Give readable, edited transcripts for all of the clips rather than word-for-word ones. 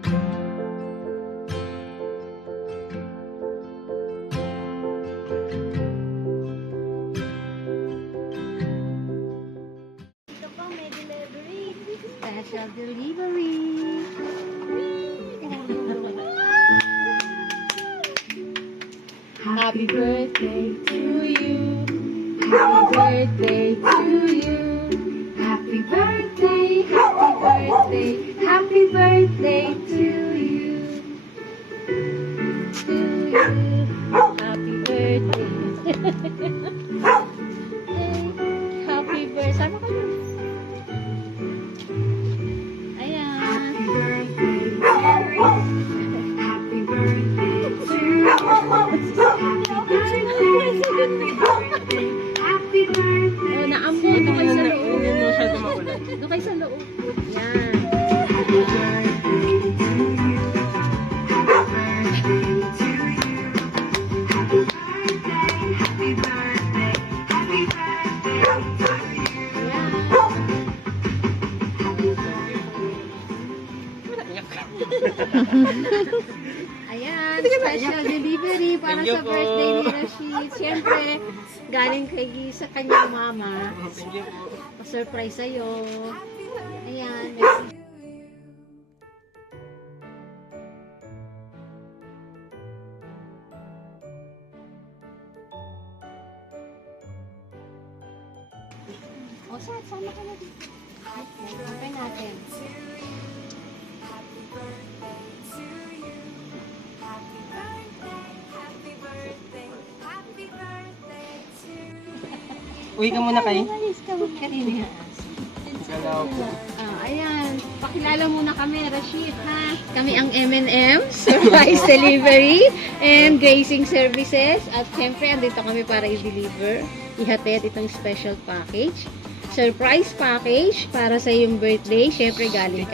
Ito po, may delivery. Special delivery. Happy birthday to you. Happy birthday to you. Happy birthday, happy birthday, happy birthday to you. To you. Happy birthday. Happy birthday. Sama ka na. Ayan. Happy birthday. Happy birthday to you. Happy birthday. Oh, naambo. Doon kayo sa loob. Doon kayo sa loob. Yan. Happy birthday to you. Happy birthday to you. Happy birthday. Happy birthday. Happy birthday to you. Ayan, special delivery para sa birthday ni Rashid. Siyempre, galing sa kanyang mama. Pa-surprise sa'yo. Ayan. O, sama ka na dito. Open natin. Uwi ka muna kayo. Alis ka mo kanina. Ayan. Pakilala muna kami, Rashid, ha? Kami ang M&M, Surprise Delivery, and Grazing Services. At siyempre, andito kami para i-deliver. Ihatid itong special package. Surprise package para sa iyong birthday. Siyempre, galing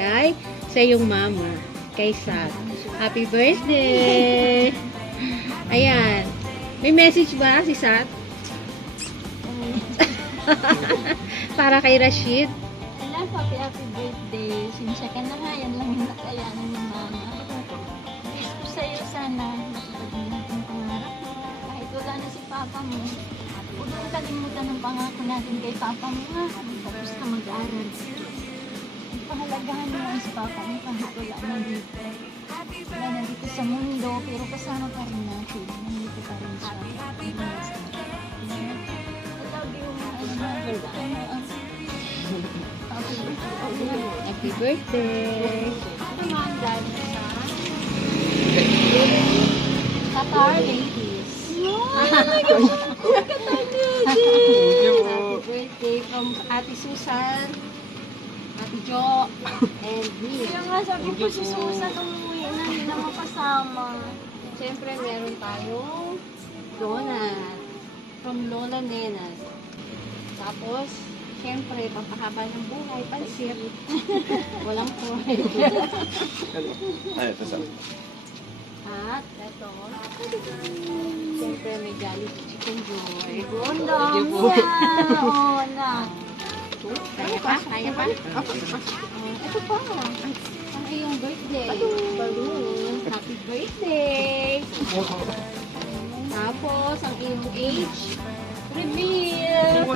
sa iyong mama, kay Sat. Happy birthday! Ayan. May message ba si Sat? Para kay Rashid. Alam, happy birthday. Sinsya ka na nga, yan lang yung nakayanan ng mama. Wish ko sa'yo sana, matupad natin pangarap mo. Kahit wala na si papa mo, huwag mong kalimutan ng pangako natin kay papa mo ha. Tapos ka mag-aaral. Pahalagahan mo ang si papa mo kahit wala na dito. Wala na dito sa mundo, pero kasama pa rin natin. Nandito pa rin siya. Happy birthday! Naman galing sa Qatar ladies. Happy birthday from Ate Susan, Ate Jo, and me. Kaya nga sabi ko si Susan umuwi na, hindi na mapasama. Siyempre, meron tayong donut from Lola Nenas. Tapos, siyempre, pampahaba ng buhay, pansit. Walang pork. Ay, ito sa. At, ito, siyempre, may Jollibee Chicken Joy. Gondang yan! Oo na. Kaya pa? Kaya pa? Ito pa. Ang iyong birthday. Balloon. Happy birthday! Tapos, ang iyong age. Reveal!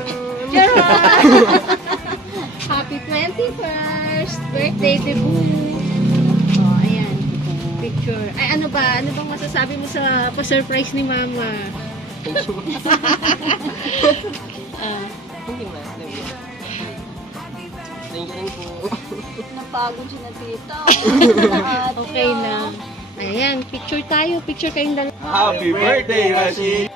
Charot! Happy 21st birthday debut! Oh, ayan. Picture. Ay, ano ba? Ano bang masasabi mo sa pa-surprise ni Mama? Hindi na. Thank you rin po. Napagod siya na tita. Okay na. Ayan, picture tayo. Picture kayong dalawa. Happy birthday, Rashid!